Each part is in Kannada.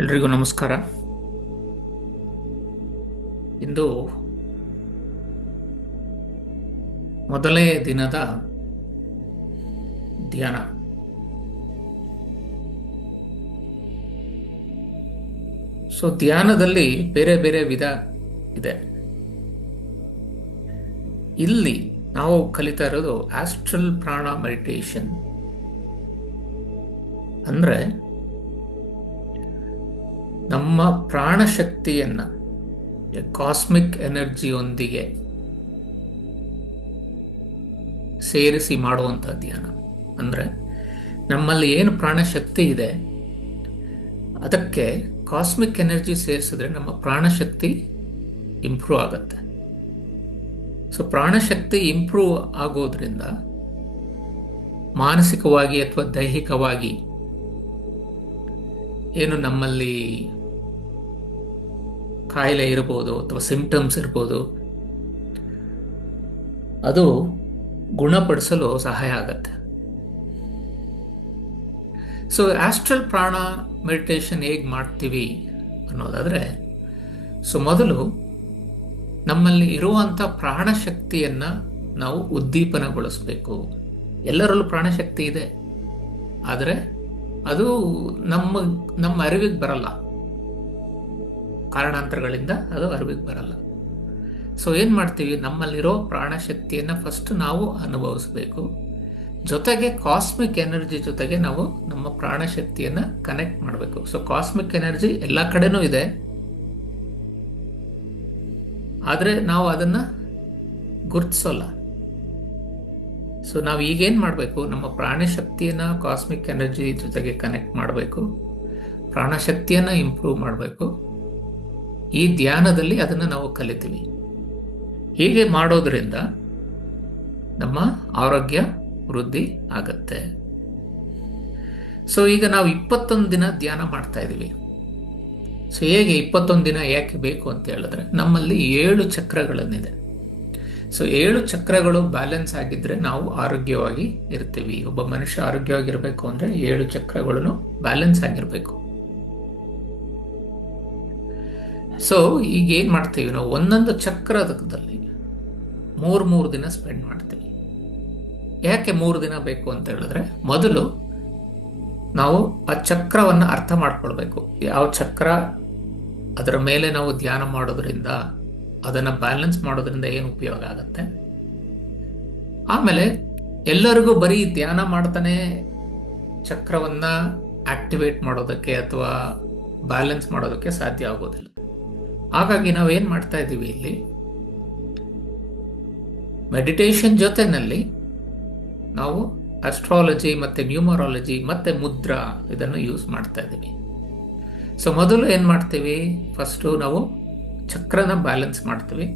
ಎಲ್ರಿಗೂ ನಮಸ್ಕಾರ. ಇಂದು ಮೊದಲೇ ದಿನದ ಧ್ಯಾನ. ಧ್ಯಾನದಲ್ಲಿ ಬೇರೆ ಬೇರೆ ವಿಧ ಇದೆ. ಇಲ್ಲಿ ನಾವು ಕಲಿತಾ ಇರೋದು ಆಸ್ಟ್ರಲ್ ಪ್ರಾಣ ಮೆಡಿಟೇಷನ್. ಅಂದ್ರೆ ನಮ್ಮ ಪ್ರಾಣಶಕ್ತಿಯನ್ನ ಕಾಸ್ಮಿಕ್ ಎನರ್ಜಿಯೊಂದಿಗೆ ಸೇರಿಸಿ ಮಾಡುವಂಥ ಧ್ಯಾನ. ಅಂದ್ರೆ ನಮ್ಮಲ್ಲಿ ಏನು ಪ್ರಾಣಶಕ್ತಿ ಇದೆ ಅದಕ್ಕೆ ಕಾಸ್ಮಿಕ್ ಎನರ್ಜಿ ಸೇರಿಸಿದ್ರೆ ನಮ್ಮ ಪ್ರಾಣಶಕ್ತಿ ಇಂಪ್ರೂವ್ ಆಗುತ್ತೆ. ಪ್ರಾಣಶಕ್ತಿ ಇಂಪ್ರೂವ್ ಆಗೋದ್ರಿಂದ ಮಾನಸಿಕವಾಗಿ ಅಥವಾ ದೈಹಿಕವಾಗಿ ಏನು ನಮ್ಮಲ್ಲಿ ಕಾಯಿಲೆ ಇರ್ಬೋದು ಅಥವಾ ಸಿಂಪ್ಟಮ್ಸ್ ಇರ್ಬೋದು, ಅದು ಗುಣಪಡಿಸಲು ಸಹಾಯ ಆಗತ್ತೆ. ಆಸ್ಟ್ರಲ್ ಪ್ರಾಣ ಮೆಡಿಟೇಷನ್ ಹೇಗೆ ಮಾಡ್ತೀವಿ ಅನ್ನೋದಾದ್ರೆ, ಮೊದಲು ನಮ್ಮಲ್ಲಿ ಇರುವಂಥ ಪ್ರಾಣಶಕ್ತಿಯನ್ನ ನಾವು ಉದ್ದೀಪನಗೊಳಿಸಬೇಕು. ಎಲ್ಲರಲ್ಲೂ ಪ್ರಾಣಶಕ್ತಿ ಇದೆ, ಆದರೆ ಅದು ನಮ್ಮ ಅರಿವಿಗೆ ಬರಲ್ಲ. ಕಾರಣಾಂತರಗಳಿಂದ ಅದು ಅರಿವಿಗೆ ಬರಲ್ಲ. ಏನ್ ಮಾಡ್ತೀವಿ, ನಮ್ಮಲ್ಲಿರೋ ಪ್ರಾಣಶಕ್ತಿಯನ್ನ ಫಸ್ಟ್ ನಾವು ಅನುಭವಿಸ್ಬೇಕು. ಜೊತೆಗೆ ಕಾಸ್ಮಿಕ್ ಎನರ್ಜಿ ಜೊತೆಗೆ ನಾವು ನಮ್ಮ ಪ್ರಾಣಶಕ್ತಿಯನ್ನ ಕನೆಕ್ಟ್ ಮಾಡಬೇಕು. ಕಾಸ್ಮಿಕ್ ಎನರ್ಜಿ ಎಲ್ಲ ಕಡೆನೂ ಇದೆ, ಆದ್ರೆ ನಾವು ಅದನ್ನ ಗುರುತಿಸೋಲ್ಲ. ನಾವು ಈಗೇನ್ ಮಾಡಬೇಕು, ನಮ್ಮ ಪ್ರಾಣಶಕ್ತಿಯನ್ನ ಕಾಸ್ಮಿಕ್ ಎನರ್ಜಿ ಜೊತೆಗೆ ಕನೆಕ್ಟ್ ಮಾಡಬೇಕು, ಪ್ರಾಣಶಕ್ತಿಯನ್ನ ಇಂಪ್ರೂವ್ ಮಾಡಬೇಕು. ಈ ಧ್ಯಾನದಲ್ಲಿ ಅದನ್ನ ನಾವು ಕಲಿತೀವಿ. ಹೀಗೆ ಮಾಡೋದ್ರಿಂದ ನಮ್ಮ ಆರೋಗ್ಯ ವೃದ್ಧಿ ಆಗತ್ತೆ. ಈಗ ನಾವು 21 ದಿನ ಧ್ಯಾನ ಮಾಡ್ತಾ ಇದ್ದೀವಿ. ಹೇಗೆ 21 ದಿನ ಯಾಕೆ ಬೇಕು ಅಂತ ಹೇಳಿದ್ರೆ, ನಮ್ಮಲ್ಲಿ 7 ಚಕ್ರಗಳನ್ನಿದೆ. 7 ಚಕ್ರಗಳು ಬ್ಯಾಲೆನ್ಸ್ ಆಗಿದ್ರೆ ನಾವು ಆರೋಗ್ಯವಾಗಿ ಇರ್ತೀವಿ. ಒಬ್ಬ ಮನುಷ್ಯ ಆರೋಗ್ಯವಾಗಿರ್ಬೇಕು ಅಂದ್ರೆ 7 ಚಕ್ರಗಳನ್ನು ಬ್ಯಾಲೆನ್ಸ್ ಆಗಿರ್ಬೇಕು. ಈಗ ಏನ್ ಮಾಡ್ತೀವಿ, ನಾವು ಒಂದೊಂದು ಚಕ್ರದಲ್ಲಿ 3 ದಿನ ಸ್ಪೆಂಡ್ ಮಾಡ್ತೀವಿ. ಯಾಕೆ 3 ದಿನ ಬೇಕು ಅಂತ ಹೇಳಿದ್ರೆ, ಮೊದಲು ನಾವು ಆ ಚಕ್ರವನ್ನ ಅರ್ಥ ಮಾಡ್ಕೊಳ್ಬೇಕು. ಯಾವ ಚಕ್ರ, ಅದರ ಮೇಲೆ ನಾವು ಧ್ಯಾನ ಮಾಡೋದ್ರಿಂದ, ಅದನ್ನ ಬ್ಯಾಲೆನ್ಸ್ ಮಾಡೋದ್ರಿಂದ ಏನು ಉಪಯೋಗ ಆಗತ್ತೆ. ಆಮೇಲೆ ಎಲ್ಲರಿಗೂ ಬರೀ ಧ್ಯಾನ ಮಾಡ್ತಾನೆ ಚಕ್ರವನ್ನ ಆಕ್ಟಿವೇಟ್ ಮಾಡೋದಕ್ಕೆ ಅಥವಾ ಬ್ಯಾಲೆನ್ಸ್ ಮಾಡೋದಕ್ಕೆ ಸಾಧ್ಯ ಆಗೋದಿಲ್ಲ. ಹಾಗಾಗಿ ನಾವೇನ್ ಮಾಡ್ತಾ ಇದ್ದೀವಿ, ಇಲ್ಲಿ ಮೆಡಿಟೇಷನ್ ಜೊತೆನಲ್ಲಿ ನಾವು ಅಸ್ಟ್ರಾಲಜಿ ಮತ್ತೆ ನ್ಯೂಮರಾಲಜಿ ಮತ್ತೆ ಮುದ್ರಾ ಇದನ್ನು ಯೂಸ್ ಮಾಡ್ತಾ ಇದ್ದೀವಿ. ಮೊದಲು ಏನ್ ಮಾಡ್ತೀವಿ, ಫಸ್ಟು ನಾವು ಚಕ್ರನ ಬ್ಯಾಲೆನ್ಸ್ ಮಾಡ್ತೀವಿ.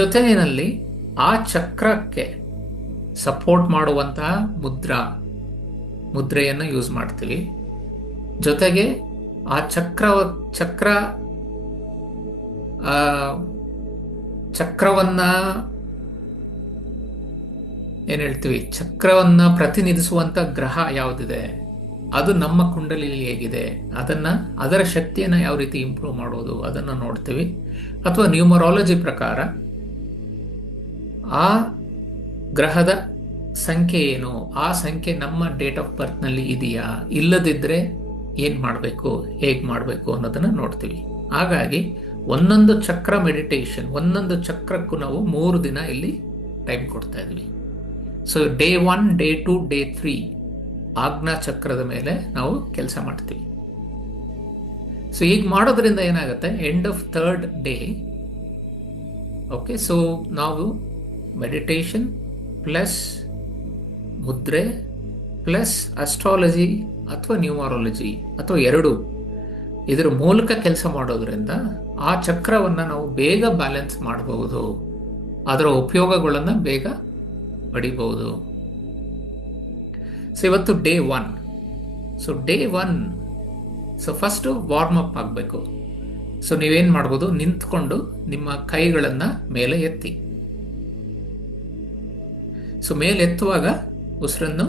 ಜೊತೆನಲ್ಲಿ ಆ ಚಕ್ರಕ್ಕೆ ಸಪೋರ್ಟ್ ಮಾಡುವಂತಹ ಮುದ್ರೆಯನ್ನು ಯೂಸ್ ಮಾಡ್ತೀವಿ. ಜೊತೆಗೆ ಆ ಚಕ್ರವನ್ನ ಏನ್ ಹೇಳ್ತೀವಿ, ಚಕ್ರವನ್ನ ಪ್ರತಿನಿಧಿಸುವಂತ ಗ್ರಹ ಯಾವುದಿದೆ, ಅದು ನಮ್ಮ ಕುಂಡಲಿಯಲ್ಲಿ ಹೇಗಿದೆ, ಅದರ ಶಕ್ತಿಯನ್ನ ಯಾವ ರೀತಿ ಇಂಪ್ರೂವ್ ಮಾಡೋದು ಅದನ್ನ ನೋಡ್ತೀವಿ. ಅಥವಾ ನ್ಯೂಮರಾಲಜಿ ಪ್ರಕಾರ ಆ ಗ್ರಹದ ಸಂಖ್ಯೆ ಏನು, ಆ ಸಂಖ್ಯೆ ನಮ್ಮ ಡೇಟ್ ಆಫ್ ಬರ್ತ್ ನಲ್ಲಿ ಇದೆಯಾ, ಇಲ್ಲದಿದ್ರೆ ಏನ್ ಮಾಡಬೇಕು, ಹೇಗ್ ಮಾಡಬೇಕು ಅನ್ನೋದನ್ನ ನೋಡ್ತೀವಿ. ಹಾಗಾಗಿ ಒಂದೊಂದು ಚಕ್ರ ಮೆಡಿಟೇಷನ್, ಒಂದೊಂದು ಚಕ್ರಕ್ಕೂ ನಾವು 3 ದಿನ ಇಲ್ಲಿ ಟೈಮ್ ಕೊಡ್ತಾ ಇದ್ವಿ. ಡೇ 1, ಡೇ 2, ಡೇ 3 ಆಜ್ಞಾ ಚಕ್ರದ ಮೇಲೆ ನಾವು ಕೆಲಸ ಮಾಡ್ತೀವಿ. ಈಗ ಮಾಡೋದ್ರಿಂದ ಏನಾಗುತ್ತೆ, end of 3rd day, okay, ನಾವು ಮೆಡಿಟೇಷನ್ ಪ್ಲಸ್ ಮುದ್ರೆ ಪ್ಲಸ್ ಅಸ್ಟ್ರಾಲಜಿ ಅಥವಾ ನ್ಯೂಮರಾಲಜಿ ಅಥವಾ 2 ಇದರ ಮೂಲಕ ಕೆಲಸ ಮಾಡೋದ್ರಿಂದ ಆ ಚಕ್ರವನ್ನ ನಾವು ಬೇಗ ಬ್ಯಾಲೆನ್ಸ್ ಮಾಡಬಹುದು, ಅದರ ಉಪಯೋಗಗಳನ್ನ ಬೇಗ ಪಡಿಬಹುದು. ಇವತ್ತು day 1. Day 1 first warm up ಆಗಬೇಕು. ನೀವೇನ್ ಮಾಡ್ಬೋದು, ನಿಂತ್ಕೊಂಡು ನಿಮ್ಮ ಕೈಗಳನ್ನ ಮೇಲೆ ಎತ್ತಿ. ಮೇಲೆ ಎತ್ತುವಾಗ ಉಸಿರನ್ನು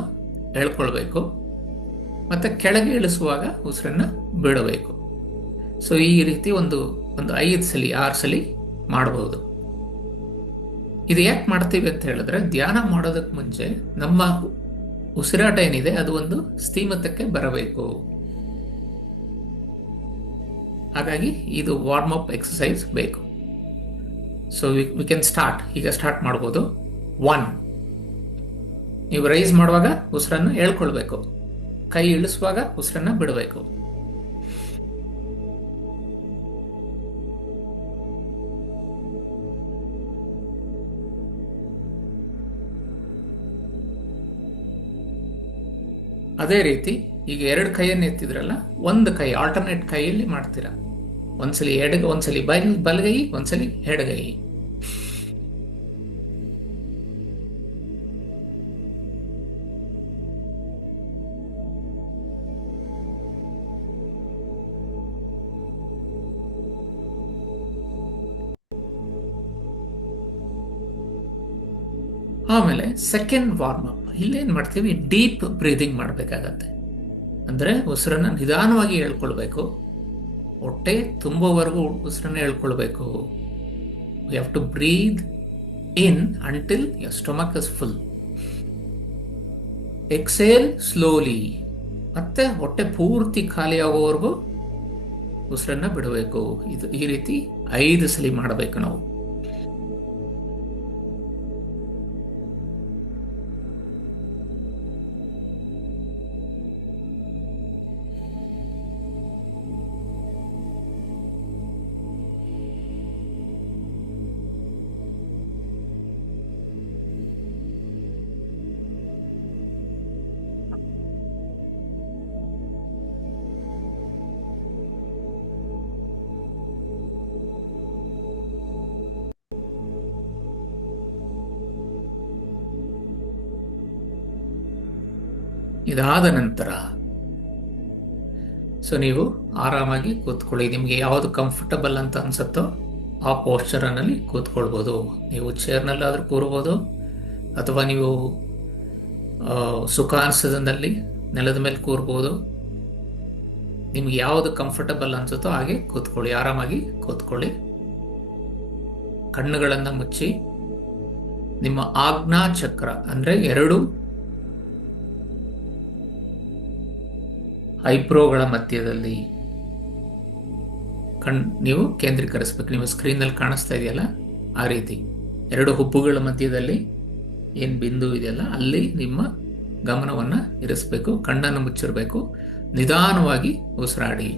ಎಳ್ಕೊಳ್ಬೇಕು. ಮತ್ತೆ ಕೆಳಗೆ ಇಳಿಸುವಾಗ ಉಸಿರನ್ನ ಬಿಡಬೇಕು. ಸೊ ಈ ರೀತಿ ಒಂದು 5 ಸಲ 6 ಸಲ ಮಾಡಬಹುದು. ಇದು ಯಾಕೆ ಮಾಡ್ತೀವಿ ಅಂತ ಹೇಳಿದ್ರೆ, ಧ್ಯಾನ ಮಾಡೋದಕ್ಕೆ ಮುಂಚೆ ನಮ್ಮ ಉಸಿರಾಟ ಏನಿದೆ ಅದು ಒಂದು ಸ್ಥಿಮಿತಕ್ಕೆ ಬರಬೇಕು. ಹಾಗಾಗಿ ಇದು ವಾರ್ಮ್ ಅಪ್ ಎಕ್ಸಸೈಸ್ ಬೇಕು. So we can start. ಈಗ ಸ್ಟಾರ್ಟ್ ಮಾಡ್ಬೋದು. 1, ನೀವು ರೈಸ್ ಮಾಡುವಾಗ ಉಸಿರನ್ನು ಹೇಳ್ಕೊಳ್ಬೇಕು. ಕೈ ಇಳಿಸುವಾಗ ಉಸಿರನ್ನ ಬಿಡಬೇಕು. ಅದೇ ರೀತಿ ಈಗ 2 ಕೈಯನ್ನು ಎತ್ತಿದ್ರಲ್ಲ, ಒಂದು ಕೈ ಆಲ್ಟರ್ನೇಟ್ ಕೈಯಲ್ಲಿ ಮಾಡ್ತೀರಾ. ಒಂದ್ಸಲಿ ಒಂದ್ಸಲಿ ಬಲಗೈ, ಒಂದ್ಸಲಿ ಎಡಗೈ. ಆಮೇಲೆ ಸೆಕೆಂಡ್ ವಾರ್ಮ್ ಅಪ್. ಇಲ್ಲೇನ್ ಮಾಡ್ತೀವಿ, ಡೀಪ್ ಬ್ರೀದಿಂಗ್ ಮಾಡಬೇಕಾಗತ್ತೆ. ಅಂದ್ರೆ ಉಸಿರನ್ನ ನಿಧಾನವಾಗಿ ಹೇಳ್ಕೊಳ್ಬೇಕು. ಹೊಟ್ಟೆ ತುಂಬುವವರೆಗೂ ಉಸಿರನ್ನ ಹೇಳ್ಕೊಳ್ಬೇಕು. You have to breathe in until your stomach is full. Exhale slowly. ಮತ್ತೆ ಹೊಟ್ಟೆ ಪೂರ್ತಿ ಖಾಲಿ ಆಗೋವರೆಗೂ ಉಸಿರನ್ನ ಬಿಡಬೇಕು. ಈ ರೀತಿ 5 ಸಲ ಮಾಡಬೇಕು ನಾವು. ಇದಾದ ನಂತರ ಸೊ ನೀವು ಆರಾಮಾಗಿ ಕೂತ್ಕೊಳ್ಳಿ. ನಿಮಗೆ ಯಾವುದು ಕಂಫರ್ಟಬಲ್ ಅಂತ ಅನ್ಸುತ್ತೋ ಆ ಪೋಸ್ಚರ್ನಲ್ಲಿ ಕೂತ್ಕೊಳ್ಬೋದು. ನೀವು ಚೇರ್ನಲ್ಲಾದರೂ ಕೂರ್ಬೋದು, ಅಥವಾ ನೀವು ಸುಖಾಸನದಲ್ಲಿ ನೆಲದ ಮೇಲೆ ಕೂರ್ಬೋದು. ನಿಮ್ಗೆ ಯಾವುದು ಕಂಫರ್ಟಬಲ್ ಅನ್ಸುತ್ತೋ ಹಾಗೆ ಕೂತ್ಕೊಳ್ಳಿ, ಆರಾಮಾಗಿ ಕೂತ್ಕೊಳ್ಳಿ. ಕಣ್ಣುಗಳನ್ನು ಮುಚ್ಚಿ ನಿಮ್ಮ ಆಜ್ಞಾ ಚಕ್ರ ಅಂದ್ರೆ 2 ಐಬ್ರೋಗಳ ಮಧ್ಯದಲ್ಲಿ ನೀವು ಕೇಂದ್ರೀಕರಿಸಬೇಕು. ನೀವು ಸ್ಕ್ರೀನಲ್ಲಿ ಕಾಣಿಸ್ತಾ ಇದೆಯಲ್ಲ ಆ ರೀತಿ 2 ಹುಬ್ಬುಗಳ ಮಧ್ಯದಲ್ಲಿ ಏನು ಬಿಂದು ಇದೆಯಲ್ಲ ಅಲ್ಲಿ ನಿಮ್ಮ ಗಮನವನ್ನ ಇರಿಸಬೇಕು. ಕಣ್ಣನ್ನು ಮುಚ್ಚಿರಬೇಕು. ನಿಧಾನವಾಗಿ ಉಸಿರಾಡಿ.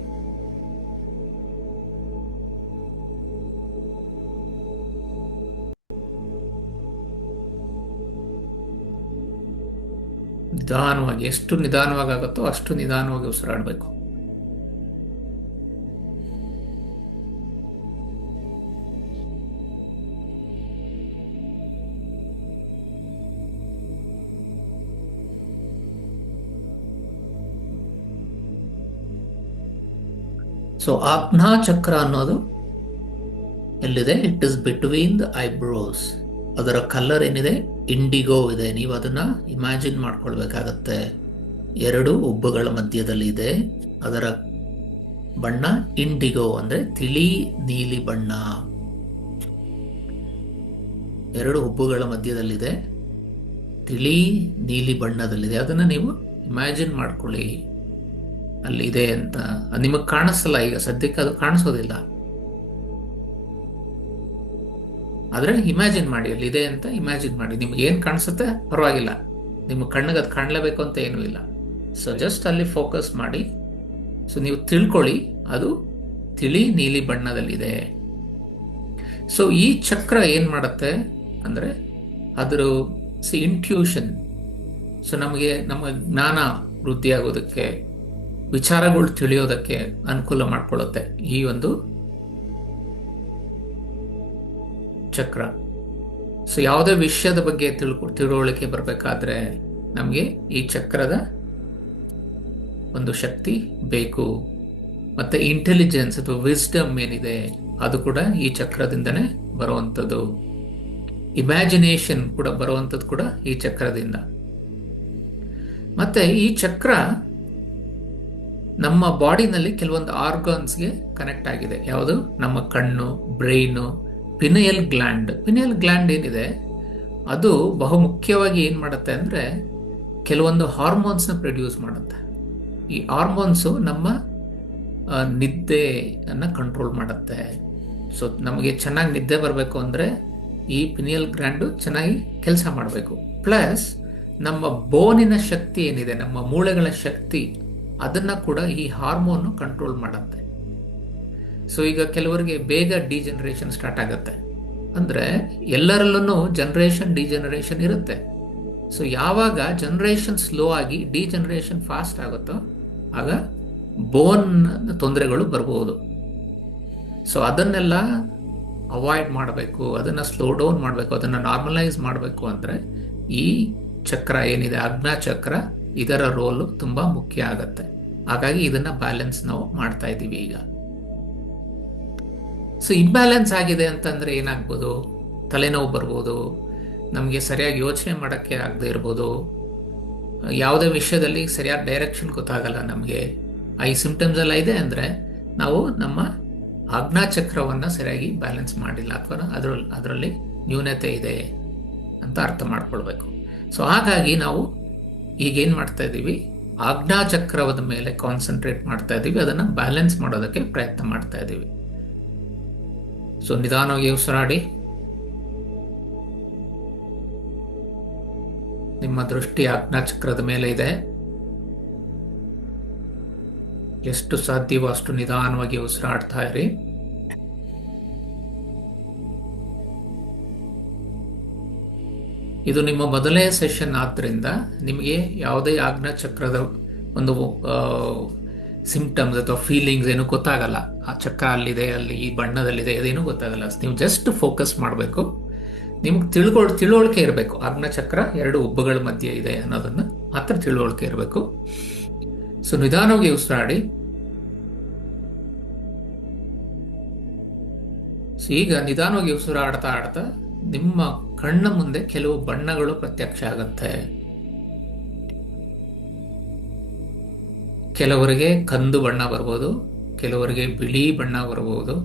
ನಿಧಾನವಾಗಿ, ಎಷ್ಟು ನಿಧಾನವಾಗಿ ಆಗುತ್ತೋ ಅಷ್ಟು ನಿಧಾನವಾಗಿ ಉಸಿರಾಡಬೇಕು. ಸೊ ಆಜ್ಞಾ ಚಕ್ರ ಅನ್ನೋದು ಎಲ್ಲಿದೆ? It is between the eyebrows. ಅದರ ಕಲರ್ ಏನಿದೆ ಇಂಡಿಗೋ ಇದೆ. ನೀವು ಅದನ್ನ ಇಮ್ಯಾಜಿನ್ ಮಾಡ್ಕೊಳ್ಬೇಕಾಗತ್ತೆ. 2 ಹುಬ್ಬುಗಳ ಮಧ್ಯದಲ್ಲಿ ಇದೆ. ಅದರ ಬಣ್ಣ ಇಂಡಿಗೋ ಅಂದ್ರೆ ತಿಳಿ ನೀಲಿ ಬಣ್ಣ. 2 ಹುಬ್ಬುಗಳ ಮಧ್ಯದಲ್ಲಿದೆ, ತಿಳಿ ನೀಲಿ ಬಣ್ಣದಲ್ಲಿದೆ. ಅದನ್ನ ನೀವು ಇಮ್ಯಾಜಿನ್ ಮಾಡ್ಕೊಳ್ಳಿ ಅಲ್ಲಿದೆ ಅಂತ. ಅದು ನಿಮಗೆ ಕಾಣಿಸಲ್ಲ, ಈಗ ಸದ್ಯಕ್ಕೆ ಅದು ಕಾಣಿಸೋದಿಲ್ಲ. ಆದ್ರೆ ಇಮ್ಯಾಜಿನ್ ಮಾಡಿ, ಅಲ್ಲಿದೆ ಅಂತ ಇಮ್ಯಾಜಿನ್ ಮಾಡಿ. ನಿಮ್ಗೆ ಏನ್ ಕಾಣಿಸುತ್ತೆ ಪರವಾಗಿಲ್ಲ, ನಿಮ್ಮ ಕಣ್ಣಿಗೆ ಅದು ಕಾಣಲೇಬೇಕು ಅಂತ ಏನೂ ಇಲ್ಲ. ಸೊ ಜಸ್ಟ್ ಅಲ್ಲಿ ಫೋಕಸ್ ಮಾಡಿ. ಸೊ ನೀವು ತಿಳ್ಕೊಳ್ಳಿ ಅದು ತಿಳಿ ನೀಲಿ ಬಣ್ಣದಲ್ಲಿದೆ. ಸೊ ಈ ಚಕ್ರ ಏನ್ ಮಾಡುತ್ತೆ ಅಂದ್ರೆ ಅದರ ಇಂಟ್ಯೂಷನ್. ಸೊ ನಮಗೆ ನಮ್ಮ ಜ್ಞಾನ ವೃದ್ಧಿ ಆಗೋದಕ್ಕೆ, ವಿಚಾರಗಳು ತಿಳಿಯೋದಕ್ಕೆ ಅನುಕೂಲ ಮಾಡ್ಕೊಳ್ಳುತ್ತೆ ಈ ಒಂದು ಚಕ್ರ. ಸೊ ಯಾವುದೇ ವಿಷಯದ ಬಗ್ಗೆ ತಿಳುವಳಿಕೆ ಬರಬೇಕಾದ್ರೆ ನಮಗೆ ಈ ಚಕ್ರದ ಒಂದು ಶಕ್ತಿ ಬೇಕು. ಮತ್ತೆ ಇಂಟೆಲಿಜೆನ್ಸ್ ಅಥವಾ ವಿಸ್ಡಮ್ ಏನಿದೆ ಅದು ಕೂಡ ಈ ಚಕ್ರದಿಂದನೇ ಬರುವಂಥದ್ದು. ಇಮ್ಯಾಜಿನೇಷನ್ ಕೂಡ ಬರುವಂಥದ್ದು ಕೂಡ ಈ ಚಕ್ರದಿಂದ. ಮತ್ತೆ ಈ ಚಕ್ರ ನಮ್ಮ ಬಾಡಿನಲ್ಲಿ ಕೆಲವೊಂದು ಆರ್ಗನ್ಸ್ಗೆ ಕನೆಕ್ಟ್ ಆಗಿದೆ. ಯಾವುದು? ನಮ್ಮ ಕಣ್ಣು, ಬ್ರೈನು, ಪಿನಿಯಲ್ ಗ್ಲ್ಯಾಂಡ್ ಏನಿದೆ ಅದು ಬಹುಮುಖ್ಯವಾಗಿ ಏನು ಮಾಡುತ್ತೆ ಅಂದರೆ ಕೆಲವೊಂದು ಹಾರ್ಮೋನ್ಸ್ನ ಪ್ರೊಡ್ಯೂಸ್ ಮಾಡುತ್ತೆ. ಈ ಹಾರ್ಮೋನ್ಸು ನಮ್ಮ ನಿದ್ದೆಯನ್ನು ಕಂಟ್ರೋಲ್ ಮಾಡುತ್ತೆ. ಸೊ ನಮಗೆ ಚೆನ್ನಾಗಿ ನಿದ್ದೆ ಬರಬೇಕು ಅಂದರೆ ಈ ಪಿನಿಯಲ್ ಗ್ಲ್ಯಾಂಡು ಚೆನ್ನಾಗಿ ಕೆಲಸ ಮಾಡಬೇಕು. ಪ್ಲಸ್ ನಮ್ಮ ಬೋನಿನ ಶಕ್ತಿ ಏನಿದೆ, ನಮ್ಮ ಮೂಳೆಗಳ ಶಕ್ತಿ, ಅದನ್ನು ಕೂಡ ಈ ಹಾರ್ಮೋನು ಕಂಟ್ರೋಲ್ ಮಾಡುತ್ತೆ. ಸೊ ಈಗ ಕೆಲವರಿಗೆ ಬೇಗ ಡಿಜನರೇಷನ್ ಸ್ಟಾರ್ಟ್ ಆಗುತ್ತೆ. ಅಂದರೆ ಎಲ್ಲರಲ್ಲೂ ಜನರೇಷನ್ ಡಿಜನರೇಷನ್ ಇರುತ್ತೆ. ಸೊ ಯಾವಾಗ ಜನರೇಷನ್ ಸ್ಲೋ ಆಗಿ ಡಿಜನರೇಷನ್ ಫಾಸ್ಟ್ ಆಗುತ್ತೋ ಆಗ ಬೋನ್ ತೊಂದರೆಗಳು ಬರ್ಬೋದು. ಸೊ ಅದನ್ನೆಲ್ಲ ಅವಾಯ್ಡ್ ಮಾಡಬೇಕು, ಅದನ್ನು ಸ್ಲೋ ಡೌನ್ ಮಾಡಬೇಕು, ಅದನ್ನು ನಾರ್ಮಲೈಸ್ ಮಾಡಬೇಕು ಅಂದರೆ ಈ ಚಕ್ರ ಏನಿದೆ, ಆಜ್ಞಾ ಚಕ್ರ, ಇದರ ರೋಲು ತುಂಬ ಮುಖ್ಯ ಆಗುತ್ತೆ. ಹಾಗಾಗಿ ಇದನ್ನು ಬ್ಯಾಲೆನ್ಸ್ ನಾವು ಮಾಡ್ತಾ ಇದ್ದೀವಿ ಈಗ. ಸೊ ಇಂಬ್ಯಾಲೆನ್ಸ್ ಆಗಿದೆ ಅಂತಂದರೆ ಏನಾಗ್ಬೋದು? ತಲೆನೋವು ಬರ್ಬೋದು, ನಮಗೆ ಸರಿಯಾಗಿ ಯೋಚನೆ ಮಾಡೋಕ್ಕೆ ಆಗದೆ ಇರ್ಬೋದು, ಯಾವುದೇ ವಿಷಯದಲ್ಲಿ ಸರಿಯಾದ ಡೈರೆಕ್ಷನ್ ಗೊತ್ತಾಗಲ್ಲ ನಮಗೆ. ಈ ಸಿಂಪ್ಟಮ್ಸ್ ಎಲ್ಲ ಇದೆ ಅಂದರೆ ನಾವು ನಮ್ಮ ಆಜ್ಞಾಚಕ್ರವನ್ನು ಸರಿಯಾಗಿ ಬ್ಯಾಲೆನ್ಸ್ ಮಾಡಿಲ್ಲ ಅಥವಾ ಅದರಲ್ಲಿ ನ್ಯೂನತೆ ಇದೆ ಅಂತ ಅರ್ಥ ಮಾಡ್ಕೊಳ್ಬೇಕು. ಸೊ ಹಾಗಾಗಿ ನಾವು ಈಗೇನು ಮಾಡ್ತಾ ಇದ್ದೀವಿ, ಆಜ್ಞಾಚಕ್ರದ ಮೇಲೆ ಕಾನ್ಸಂಟ್ರೇಟ್ ಮಾಡ್ತಾ ಇದ್ದೀವಿ, ಅದನ್ನು ಬ್ಯಾಲೆನ್ಸ್ ಮಾಡೋದಕ್ಕೆ ಪ್ರಯತ್ನ ಮಾಡ್ತಾ ಇದ್ದೀವಿ. ಸೊ ನಿಧಾನವಾಗಿ ಉಸಿರಾಡಿ. ನಿಮ್ಮ ದೃಷ್ಟಿ ಆಜ್ಞಾಚಕ್ರದ ಮೇಲೆ ಇದೆ. ಎಷ್ಟು ಸಾಧ್ಯವೋ ಅಷ್ಟು ನಿಧಾನವಾಗಿ ಉಸಿರಾಡ್ತಾ ಇರಿ. ಇದು ನಿಮ್ಮ ಮೊದಲನೇ ಸೆಷನ್ ಆದ್ದರಿಂದ ನಿಮಗೆ ಯಾವುದೇ ಆಜ್ಞಾಚಕ್ರದ ಒಂದು ಸಿಂಪ್ಟಮ್ಸ್ ಅಥವಾ ಫೀಲಿಂಗ್ಸ್ ಏನು ಗೊತ್ತಾಗಲ್ಲ. ಆ ಚಕ್ರ ಅಲ್ಲಿದೆ, ಅಲ್ಲಿ ಈ ಬಣ್ಣದಲ್ಲಿದೆ, ಅದೇನು ಗೊತ್ತಾಗಲ್ಲ. ನೀವು ಜಸ್ಟ್ ಫೋಕಸ್ ಮಾಡಬೇಕು. ನಿಮ್ಗೆ ತಿಳುವಳಿಕೆ ಇರಬೇಕು, ಆಜ್ಞಾಚಕ್ರ ಎರಡು ಉಬ್ಬುಗಳ ಮಧ್ಯೆ ಇದೆ ಅನ್ನೋದನ್ನು ಮಾತ್ರ ತಿಳುವಳಿಕೆ ಇರಬೇಕು. ಸೊ ನಿಧಾನವಾಗಿ ಉಸಿರಾಡಿ. ಸೊ ಈಗ ನಿಧಾನವಾಗಿ ಉಸಿರಾಡ್ತಾ ನಿಮ್ಮ ಕಣ್ಣ ಮುಂದೆ ಕೆಲವು ಬಣ್ಣಗಳು ಪ್ರತ್ಯಕ್ಷ ಆಗುತ್ತೆ. ಕೆಲವರಿಗೆ ಕಂದು ಬಣ್ಣ ಬರ್ಬೋದು, ಕೆಲವರಿಗೆ ಬಿಳಿ ಬಣ್ಣ ಬರ್ಬೋದು.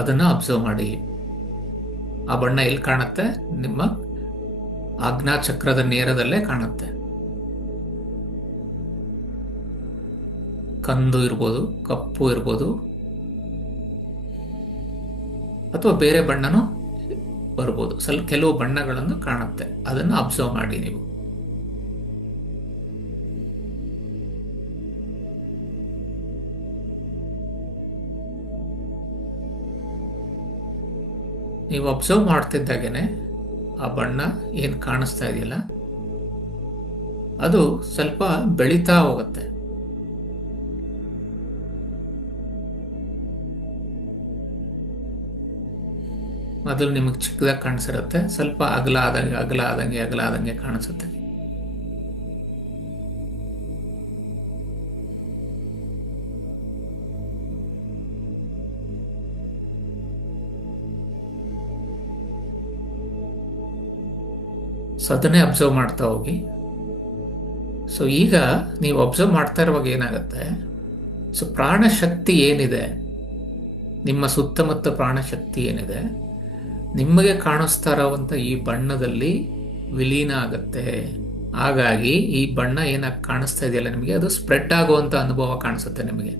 ಅದನ್ನ ಅಬ್ಸರ್ವ್ ಮಾಡಿ. ಆ ಬಣ್ಣ ಎಲ್ಲಿ ಕಾಣುತ್ತೆ? ನಿಮ್ಮ ಆಜ್ಞಾಚಕ್ರದ ನೇರದಲ್ಲೇ ಕಾಣುತ್ತೆ. ಕಂದು ಇರ್ಬೋದು, ಕಪ್ಪು ಇರ್ಬೋದು, ಅಥವಾ ಬೇರೆ ಬಣ್ಣನೂ ಬರ್ಬೋದು. ಕೆಲವು ಬಣ್ಣಗಳನ್ನು ಕಾಣುತ್ತೆ, ಅದನ್ನು ಅಬ್ಸರ್ವ್ ಮಾಡಿ ನೀವು. ನೀವು ಅಬ್ಸರ್ವ್ ಮಾಡ್ತಿದ್ದಾಗೇನೆ ಆ ಬಣ್ಣ ಏನು ಕಾಣಿಸ್ತಾ ಇದೆಯಲ್ಲ ಅದು ಸ್ವಲ್ಪ ಬೆಳೀತಾ ಹೋಗುತ್ತೆ. ಮೊದಲು ನಿಮಗೆ ಚಿಕ್ಕದಾಗಿ ಕಾಣಿಸಿರುತ್ತೆ, ಸ್ವಲ್ಪ ಅಗಲ ಆದಂಗೆ ಕಾಣಿಸುತ್ತೆ. ಸೊ ಅದನ್ನೇ ಅಬ್ಸರ್ವ್ ಮಾಡ್ತಾ ಹೋಗಿ. ಸೊ ಈಗ ನೀವು ಅಬ್ಸರ್ವ್ ಮಾಡ್ತಾ ಇರುವಾಗ ಏನಾಗುತ್ತೆ, ಸೊ ಪ್ರಾಣಶಕ್ತಿ ಏನಿದೆ, ನಿಮ್ಮ ಸುತ್ತಮುತ್ತ ಪ್ರಾಣಶಕ್ತಿ ಏನಿದೆ, ನಿಮಗೆ ಕಾಣಿಸ್ತಾ ಇರೋವಂಥ ಈ ಬಣ್ಣದಲ್ಲಿ ವಿಲೀನ ಆಗುತ್ತೆ. ಹಾಗಾಗಿ ಈ ಬಣ್ಣ ಏನಾಗಿ ಕಾಣಿಸ್ತಾ ಇದೆಯಲ್ಲ ನಿಮಗೆ, ಅದು ಸ್ಪ್ರೆಡ್ ಆಗುವಂಥ ಅನುಭವ ಕಾಣಿಸುತ್ತೆ ನಿಮಗೆ.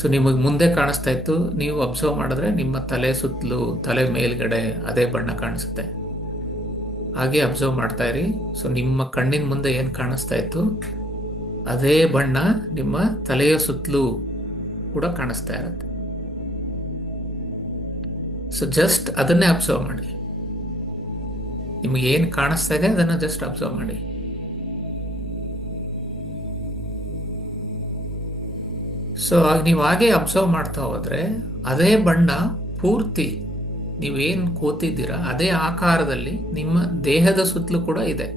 ಸೊ ನಿಮಗೆ ಮುಂದೆ ಕಾಣಿಸ್ತಾ ಇತ್ತು, ನೀವು ಅಬ್ಸರ್ವ್ ಮಾಡಿದ್ರೆ ನಿಮ್ಮ ತಲೆ ಸುತ್ತಲೂ, ತಲೆ ಮೇಲ್ಗಡೆ ಅದೇ ಬಣ್ಣ ಕಾಣಿಸುತ್ತೆ. ಹಾಗೆ ಅಬ್ಸರ್ವ್ ಮಾಡ್ತಾ ಇರಿ. ಸೊ ನಿಮ್ಮ ಕಣ್ಣಿನ ಮುಂದೆ ಏನು ಕಾಣಿಸ್ತಾ ಇತ್ತು ಅದೇ ಬಣ್ಣ ನಿಮ್ಮ ತಲೆಯ ಸುತ್ತಲೂ ಕೂಡ ಕಾಣಿಸ್ತಾ ಇರುತ್ತೆ. ಸೊ ಜಸ್ಟ್ ಅದನ್ನೇ ಅಬ್ಸರ್ವ್ ಮಾಡಿ. ನಿಮಗೆ ಏನು ಕಾಣಿಸ್ತಾ ಇದೆ ಅದನ್ನು ಜಸ್ಟ್ ಅಬ್ಸರ್ವ್ ಮಾಡಿ. ಸೊ ನೀವು ಹಾಗೆ ಅಬ್ಸರ್ವ್ ಮಾಡ್ತಾ ಹೋದ್ರೆ ಅದೇ ಬಣ್ಣ ಪೂರ್ತಿ ನೀವೇನು ಕೂತಿದ್ದೀರಾ ಅದೇ ಆಕಾರದಲ್ಲಿ ನಿಮ್ಮ ದೇಹದ ಸುತ್ತಲೂ ಕೂಡ ಇದೆ.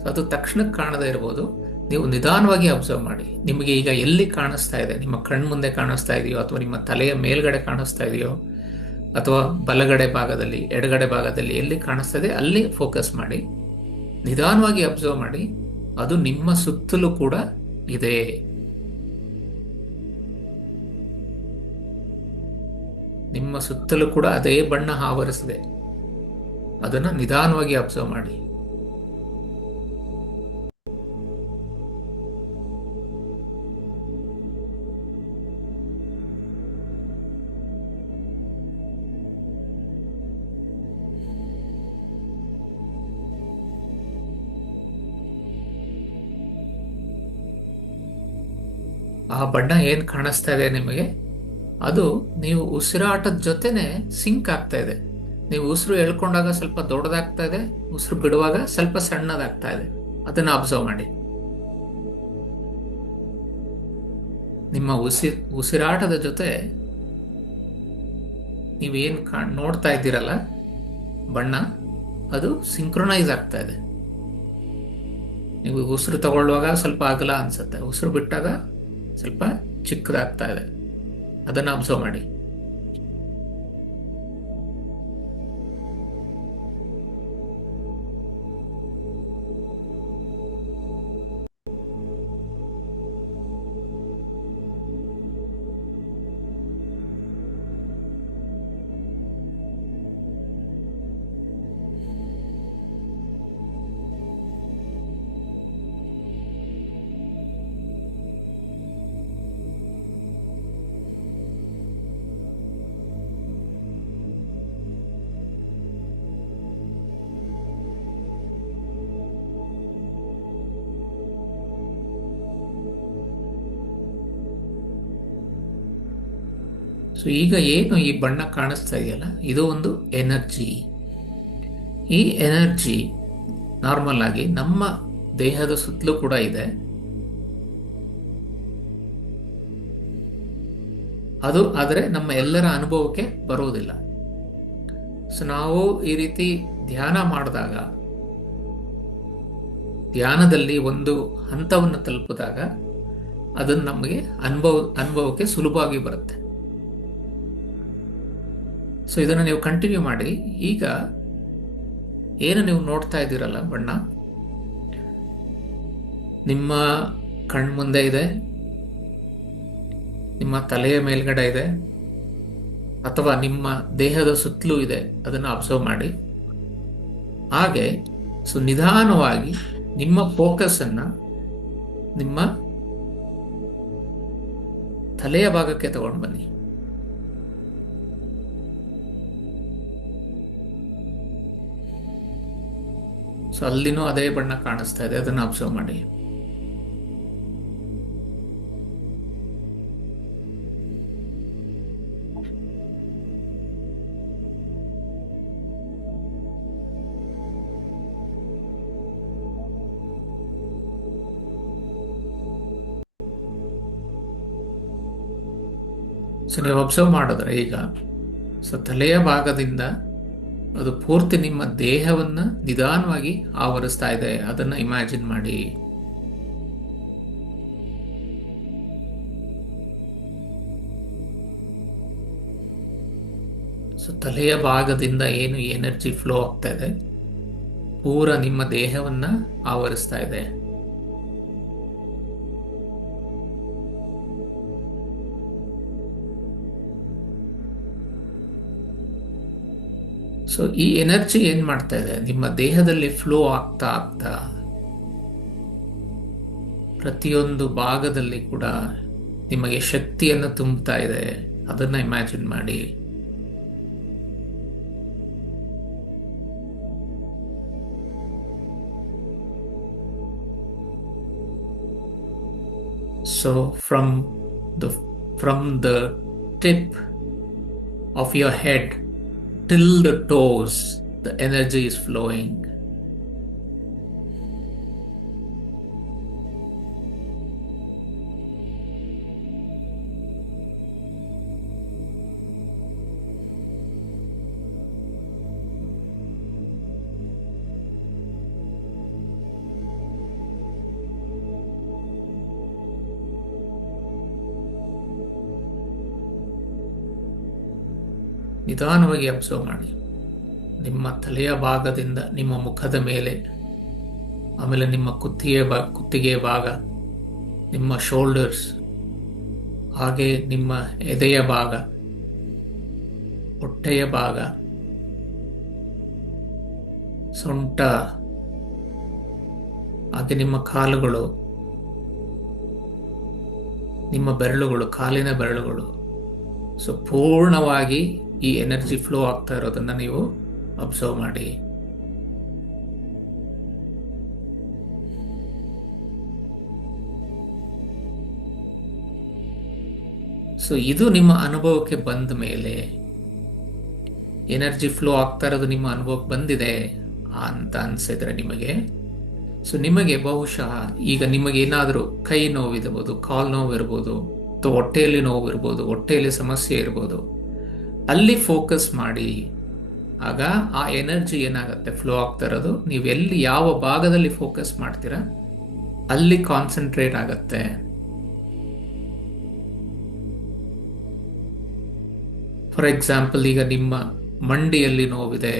ಸೊ ಅದು ತಕ್ಷಣಕ್ಕೆ ಕಾಣದೇ ಇರ್ಬೋದು, ನೀವು ನಿಧಾನವಾಗಿ ಅಬ್ಸರ್ವ್ ಮಾಡಿ. ನಿಮಗೆ ಈಗ ಎಲ್ಲಿ ಕಾಣಿಸ್ತಾ ಇದೆ, ನಿಮ್ಮ ಕಣ್ಣು ಮುಂದೆ ಕಾಣಿಸ್ತಾ ಇದೆಯೋ ಅಥವಾ ನಿಮ್ಮ ತಲೆಯ ಮೇಲ್ಗಡೆ ಕಾಣಿಸ್ತಾ ಇದೆಯೋ ಅಥವಾ ಬಲಗಡೆ ಭಾಗದಲ್ಲಿ, ಎಡಗಡೆ ಭಾಗದಲ್ಲಿ ಎಲ್ಲಿ ಕಾಣಿಸ್ತಾ ಇದೆ ಅಲ್ಲಿ ಫೋಕಸ್ ಮಾಡಿ. ನಿಧಾನವಾಗಿ ಅಬ್ಸರ್ವ್ ಮಾಡಿ. ಅದು ನಿಮ್ಮ ಸುತ್ತಲೂ ಕೂಡ ಇದೆ. ನಿಮ್ಮ ಸುತ್ತಲೂ ಕೂಡ ಅದೇ ಬಣ್ಣ ಆವರಿಸಿದೆ. ಅದನ್ನು ನಿಧಾನವಾಗಿ ಅಬ್ಸರ್ವ್ ಮಾಡಿ. ಆ ಬಣ್ಣ ಏನ್ ಕಾಣಿಸ್ತಾ ಇದೆ ನಿಮಗೆ, ಅದು ನೀವು ಉಸಿರಾಟದ ಜೊತೆನೆ ಸಿಂಕ್ ಆಗ್ತಾ ಇದೆ. ನೀವು ಉಸಿರು ಎಳ್ಕೊಂಡಾಗ ಸ್ವಲ್ಪ ದೊಡ್ಡದಾಗ್ತಾ ಇದೆ, ಉಸಿರು ಬಿಡುವಾಗ ಸ್ವಲ್ಪ ಸಣ್ಣದಾಗ್ತಾ ಇದೆ. ಅದನ್ನ ಅಬ್ಸರ್ವ್ ಮಾಡಿ. ನಿಮ್ಮ ಉಸಿರಾಟದ ಜೊತೆ ನೀವೇನ್ ನೋಡ್ತಾ ಇದ್ದೀರಲ್ಲ ಬಣ್ಣ, ಅದು ಸಿಂಕ್ರೊನೈಸ್ ಆಗ್ತಾ ಇದೆ. ನೀವು ಉಸಿರು ತಗೊಳ್ಳುವಾಗ ಸ್ವಲ್ಪ ಅಗಲ ಅನ್ಸುತ್ತೆ, ಉಸಿರು ಬಿಟ್ಟಾಗ ಸ್ವಲ್ಪ ಚಿಕ್ಕದಾಗ್ತಾ ಇದೆ. ಅದನ್ನು ಅಬ್ಸರ್ವ್ ಮಾಡಿ. ಸೊ ಈಗ ಏನು ಈ ಬಣ್ಣ ಕಾಣಿಸ್ತಾ ಇದೆಯಲ್ಲ, ಇದು ಒಂದು ಎನರ್ಜಿ. ಈ ಎನರ್ಜಿ ನಾರ್ಮಲ್ ಆಗಿ ನಮ್ಮ ದೇಹದ ಸುತ್ತಲೂ ಕೂಡ ಇದೆ. ಅದು ಆದರೆ ನಮ್ಮ ಎಲ್ಲರ ಅನುಭವಕ್ಕೆ ಬರುವುದಿಲ್ಲ. ಸೊ ನಾವು ಈ ರೀತಿ ಧ್ಯಾನ ಮಾಡಿದಾಗ, ಧ್ಯಾನದಲ್ಲಿ ಒಂದು ಹಂತವನ್ನು ತಲುಪಿದಾಗ ಅದನ್ನು ನಮಗೆ ಅನುಭವಕ್ಕೆ ಸುಲಭವಾಗಿ ಬರುತ್ತೆ. ಸೊ ಇದನ್ನು ನೀವು ಕಂಟಿನ್ಯೂ ಮಾಡಿ. ಈಗ ಏನು ನೀವು ನೋಡ್ತಾ ಇದ್ದೀರಲ್ಲ ಬಣ್ಣ, ನಿಮ್ಮ ಕಣ್ಮುಂದೆ ಇದೆ, ನಿಮ್ಮ ತಲೆಯ ಮೇಲ್ಗಡೆ ಇದೆ, ಅಥವಾ ನಿಮ್ಮ ದೇಹದ ಸುತ್ತಲೂ ಇದೆ. ಅದನ್ನು ಅಬ್ಸರ್ವ್ ಮಾಡಿ. ಹಾಗೆ ಸೊ ನಿಧಾನವಾಗಿ ನಿಮ್ಮ ಫೋಕಸ್ ಅನ್ನ ನಿಮ್ಮ ತಲೆಯ ಭಾಗಕ್ಕೆ ತಗೊಂಡು ಬನ್ನಿ. ಸೊ ಅಲ್ಲಿನೂ ಅದೇ ಬಣ್ಣ ಕಾಣಿಸ್ತಾ ಇದೆ, ಅದನ್ನು ಅಬ್ಸರ್ವ್ ಮಾಡಿ. ಸೊ ನೀವು ಅಬ್ಸರ್ವ್ ಮಾಡಿದ್ರೆ ಈಗ ಸೊ ತಲೆಯ ಭಾಗದಿಂದ ಅದು ಪೂರ್ತಿ ನಿಮ್ಮ ದೇಹವನ್ನ ನಿಧಾನವಾಗಿ ಆವರಿಸ್ತಾ ಇದೆ. ಅದನ್ನ ಇಮ್ಯಾಜಿನ್ ಮಾಡಿ. ಸೊ ತಲೆಯ ಭಾಗದಿಂದ ಏನು ಎನರ್ಜಿ ಫ್ಲೋ ಆಗ್ತಾ ಇದೆ, ಪೂರ ನಿಮ್ಮ ದೇಹವನ್ನ ಆವರಿಸ್ತಾ ಇದೆ. ಸೊ ಈ ಎನರ್ಜಿ ಏನ್ ಮಾಡ್ತಾ ಇದೆ, ನಿಮ್ಮ ದೇಹದಲ್ಲಿ ಫ್ಲೋ ಆಗ್ತಾ ಆಗ್ತಾ ಪ್ರತಿಯೊಂದು ಭಾಗದಲ್ಲಿ ಕೂಡ ನಿಮಗೆ ಶಕ್ತಿಯನ್ನು ತುಂಬುತ್ತಾ ಇದೆ. ಅದನ್ನ ಇಮ್ಯಾಜಿನ್ ಮಾಡಿ. So from the tip of your head till the toes, the energy is flowing. ನಿಧಾನವಾಗಿ ಅಬ್ಸರ್ವ್ ಮಾಡಿ. ನಿಮ್ಮ ತಲೆಯ ಭಾಗದಿಂದ ನಿಮ್ಮ ಮುಖದ ಮೇಲೆ, ಆಮೇಲೆ ನಿಮ್ಮ ಕುತ್ತಿಗೆಯ ಭಾಗ, ನಿಮ್ಮ ಶೋಲ್ಡರ್ಸ್, ಹಾಗೆ ನಿಮ್ಮ ಎದೆಯ ಭಾಗ, ಹೊಟ್ಟೆಯ ಭಾಗ, ಸೊಂಟ, ಹಾಗೆ ನಿಮ್ಮ ಕಾಲುಗಳು, ನಿಮ್ಮ ಬೆರಳುಗಳು, ಕಾಲಿನ ಬೆರಳುಗಳು. ಸೊ ಪೂರ್ಣವಾಗಿ ಈ ಎನರ್ಜಿ ಫ್ಲೋ ಆಗ್ತಾ ಇರೋದನ್ನ ನೀವು ಅಬ್ಸರ್ವ್ ಮಾಡಿ. ಸೊ ಇದು ನಿಮ್ಮ ಅನುಭವಕ್ಕೆ ಬಂದ ಮೇಲೆ, ಎನರ್ಜಿ ಫ್ಲೋ ಆಗ್ತಾ ಇರೋದು ನಿಮ್ಮ ಅನುಭವಕ್ಕೆ ಬಂದಿದೆ ಅಂತ ಅನ್ಸಿದ್ರೆ ನಿಮಗೆ, ಸೊ ನಿಮಗೆ ಬಹುಶಃ ಈಗ ನಿಮಗೆ ಏನಾದರೂ ಕೈ ನೋವಿರ್ಬೋದು, ಕಾಲು ನೋವು ಇರ್ಬೋದು, ಅಥವಾ ಹೊಟ್ಟೆಯಲ್ಲಿ ನೋವು ಇರ್ಬೋದು, ಹೊಟ್ಟೆಯಲ್ಲಿ ಸಮಸ್ಯೆ ಇರ್ಬೋದು, ಅಲ್ಲಿ ಫೋಕಸ್ ಮಾಡಿ. ಆಗ ಆ ಎನರ್ಜಿ ಏನಾಗುತ್ತೆ ಫ್ಲೋ ಆಗ್ತಾ ಇರೋದು, ನೀವು ಎಲ್ಲಿ ಯಾವ ಭಾಗದಲ್ಲಿ ಫೋಕಸ್ ಮಾಡ್ತೀರಾ ಅಲ್ಲಿ ಕಾನ್ಸಂಟ್ರೇಟ್ ಆಗತ್ತೆ. ಫಾರ್ ಎಕ್ಸಾಂಪಲ್, ಈಗ ನಿಮ್ಮ ಮಂಡಿಯಲ್ಲಿ ನೋವಿದೆ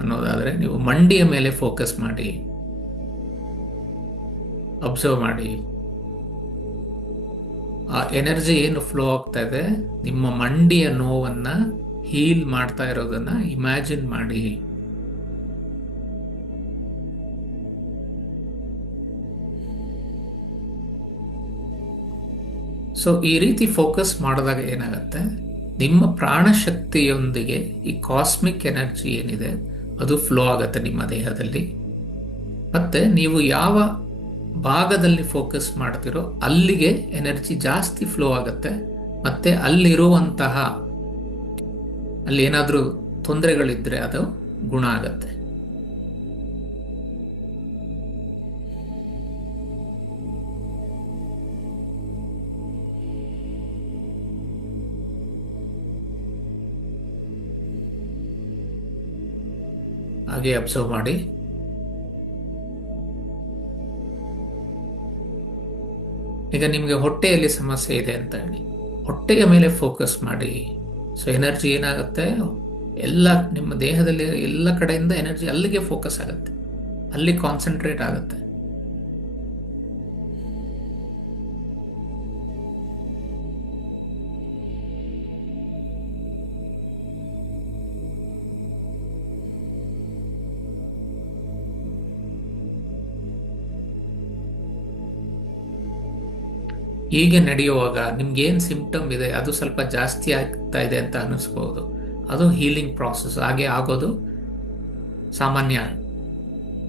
ಅನ್ನೋದಾದ್ರೆ ನೀವು ಮಂಡಿಯ ಮೇಲೆ ಫೋಕಸ್ ಮಾಡಿ, ಅಬ್ಸರ್ವ್ ಮಾಡಿ. ಆ ಎನರ್ಜಿ ಏನು ಫ್ಲೋ ಆಗ್ತಾ ಇದೆ ನಿಮ್ಮ ಮಂಡಿಯ ನೋವನ್ನ ಹೀಲ್ ಮಾಡ್ತಾ ಇರೋದನ್ನ ಇಮ್ಯಾಜಿನ್ ಮಾಡಿ. ಸೊ ಈ ರೀತಿ ಫೋಕಸ್ ಮಾಡಿದಾಗ ಏನಾಗುತ್ತೆ, ನಿಮ್ಮ ಪ್ರಾಣಶಕ್ತಿಯೊಂದಿಗೆ ಈ ಕಾಸ್ಮಿಕ್ ಎನರ್ಜಿ ಏನಿದೆ ಅದು ಫ್ಲೋ ಆಗುತ್ತೆ ನಿಮ್ಮ ದೇಹದಲ್ಲಿ. ಮತ್ತೆ ನೀವು ಯಾವ ಭಾಗದಲ್ಲಿ ಫೋಕಸ್ ಮಾಡ್ತಿರೋ ಅಲ್ಲಿಗೆ ಎನರ್ಜಿ ಜಾಸ್ತಿ ಫ್ಲೋ ಆಗುತ್ತೆ. ಮತ್ತೆ ಅಲ್ಲಿರುವಂತಹ, ಅಲ್ಲಿ ಏನಾದರೂ ತೊಂದರೆಗಳಿದ್ರೆ ಅದು ಗುಣ ಆಗತ್ತೆ. ಹಾಗೆ ಅಬ್ಸರ್ವ್ ಮಾಡಿ. ಈಗ ನಿಮಗೆ ಹೊಟ್ಟೆಯಲ್ಲಿ ಸಮಸ್ಯೆ ಇದೆ ಅಂತ ಹೇಳಿ ಹೊಟ್ಟೆಯ ಮೇಲೆ ಫೋಕಸ್ ಮಾಡಿ. ಸೊ ಎನರ್ಜಿ ಏನಾಗುತ್ತೆ, ಎಲ್ಲ ನಿಮ್ಮ ದೇಹದಲ್ಲಿ ಎಲ್ಲ ಕಡೆಯಿಂದ ಎನರ್ಜಿ ಅಲ್ಲಿಗೆ ಫೋಕಸ್ ಆಗುತ್ತೆ, ಅಲ್ಲಿ ಕಾನ್ಸಂಟ್ರೇಟ್ ಆಗುತ್ತೆ. ಹೀಗೆ ನಡೆಯುವಾಗ ನಿಮ್ಗೆ ಏನು ಸಿಂಪ್ಟಮ್ ಇದೆ ಅದು ಸ್ವಲ್ಪ ಜಾಸ್ತಿ ಆಗ್ತಾ ಇದೆ ಅಂತ ಅನಿಸ್ಬೋದು. ಅದು ಹೀಲಿಂಗ್ ಪ್ರಾಸೆಸ್, ಹಾಗೆ ಆಗೋದು ಸಾಮಾನ್ಯ.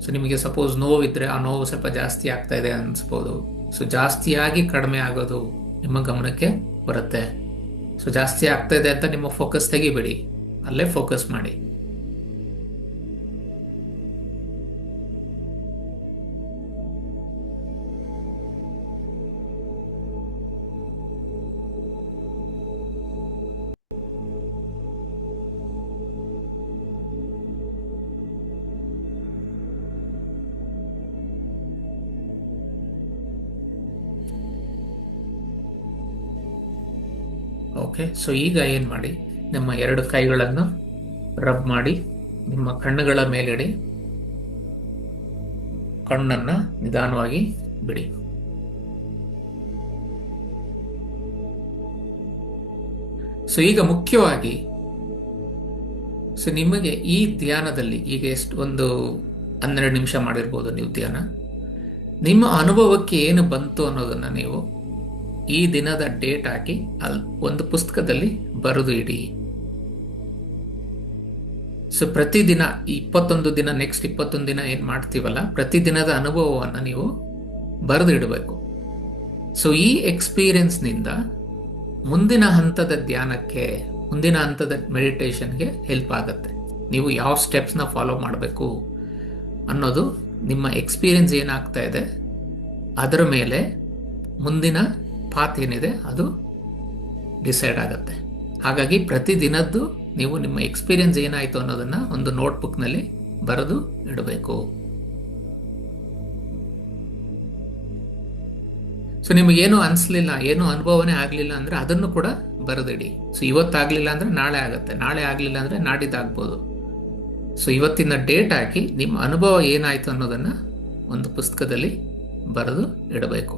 ಸೊ ನಿಮಗೆ ಸಪೋಸ್ ನೋವಿದ್ರೆ ಆ ನೋವು ಸ್ವಲ್ಪ ಜಾಸ್ತಿ ಆಗ್ತಾ ಇದೆ ಅನಿಸ್ಬೋದು. ಸೊ ಜಾಸ್ತಿಯಾಗಿ ಕಡಿಮೆ ಆಗೋದು ನಿಮ್ಮ ಗಮನಕ್ಕೆ ಬರುತ್ತೆ. ಸೊ ಜಾಸ್ತಿ ಆಗ್ತಾ ಇದೆ ಅಂತ ನಿಮ್ಮ ಫೋಕಸ್ ತೆಗಿಬೇಡಿ, ಅಲ್ಲೇ ಫೋಕಸ್ ಮಾಡಿ. ಓಕೆ, ಸೊ ಈಗ ಏನು ಮಾಡಿ, ನಿಮ್ಮ ಎರಡು ಕೈಗಳನ್ನು ರಬ್ ಮಾಡಿ ನಿಮ್ಮ ಕಣ್ಣುಗಳ ಮೇಲಿಡಿ, ಕಣ್ಣನ್ನ ನಿಧಾನವಾಗಿ ಬಿಡಿ. ಸೊ ಈಗ ಮುಖ್ಯವಾಗಿ, ಸೊ ನಿಮಗೆ ಈ ಧ್ಯಾನದಲ್ಲಿ ಈಗ ಎಷ್ಟು ಒಂದು 12 ನಿಮಿಷ ಮಾಡಿರ್ಬೋದು ನೀವು ಧ್ಯಾನ. ನಿಮ್ಮ ಅನುಭವಕ್ಕೆ ಏನು ಬಂತು ಅನ್ನೋದನ್ನ ನೀವು ಈ ದಿನದ ಡೇಟ್ ಹಾಕಿ ಒಂದು ಪುಸ್ತಕದಲ್ಲಿ ಬರೆದು ಇಡಿ. ಸೊ ಪ್ರತಿದಿನ 21 ದಿನ, ನೆಕ್ಸ್ಟ್ 21 ದಿನ ಏನ್ ಮಾಡ್ತೀವಲ್ಲ, ಪ್ರತಿದಿನದ ಅನುಭವವನ್ನು ನೀವು ಬರೆದು ಇಡಬೇಕು. ಸೊ ಈ ಎಕ್ಸ್ಪೀರಿಯನ್ಸ್ನಿಂದ ಮುಂದಿನ ಹಂತದ ಧ್ಯಾನಕ್ಕೆ, ಮುಂದಿನ ಹಂತದ ಮೆಡಿಟೇಷನ್ಗೆ ಹೆಲ್ಪ್ ಆಗುತ್ತೆ. ನೀವು ಯಾವ ಸ್ಟೆಪ್ಸ್ನ ಫಾಲೋ ಮಾಡಬೇಕು ಅನ್ನೋದು ನಿಮ್ಮ ಎಕ್ಸ್ಪೀರಿಯನ್ಸ್ ಏನಾಗ್ತಾ ಇದೆ ಅದರ ಮೇಲೆ ಮುಂದಿನ ಪಾತ್ ಏನಿದೆ ಅದು ಡಿಸೈಡ್ ಆಗುತ್ತೆ. ಹಾಗಾಗಿ ಪ್ರತಿದಿನದ್ದು ನೀವು ನಿಮ್ಮ ಎಕ್ಸ್ಪೀರಿಯನ್ಸ್ ಏನಾಯಿತು ಅನ್ನೋದನ್ನ ಒಂದು ನೋಟ್ಬುಕ್ನಲ್ಲಿ ಬರೆದು ಇಡಬೇಕು. ಸೊ ನಿಮಗೇನು ಅನಿಸ್ಲಿಲ್ಲ, ಏನು ಅನುಭವನೇ ಆಗಲಿಲ್ಲ ಅಂದರೆ ಅದನ್ನು ಕೂಡ ಬರೆದಿಡಿ. ಸೊ ಇವತ್ತಾಗಲಿಲ್ಲ ಅಂದರೆ ನಾಳೆ ಆಗುತ್ತೆ, ನಾಳೆ ಆಗಲಿಲ್ಲ ಅಂದರೆ ನಾಡಿದ್ದಾಗ್ಬೋದು. ಸೊ ಇವತ್ತಿನ ಡೇಟ್ ಹಾಕಿ ನಿಮ್ಮ ಅನುಭವ ಏನಾಯಿತು ಅನ್ನೋದನ್ನು ಒಂದು ಪುಸ್ತಕದಲ್ಲಿ ಬರೆದು ಇಡಬೇಕು.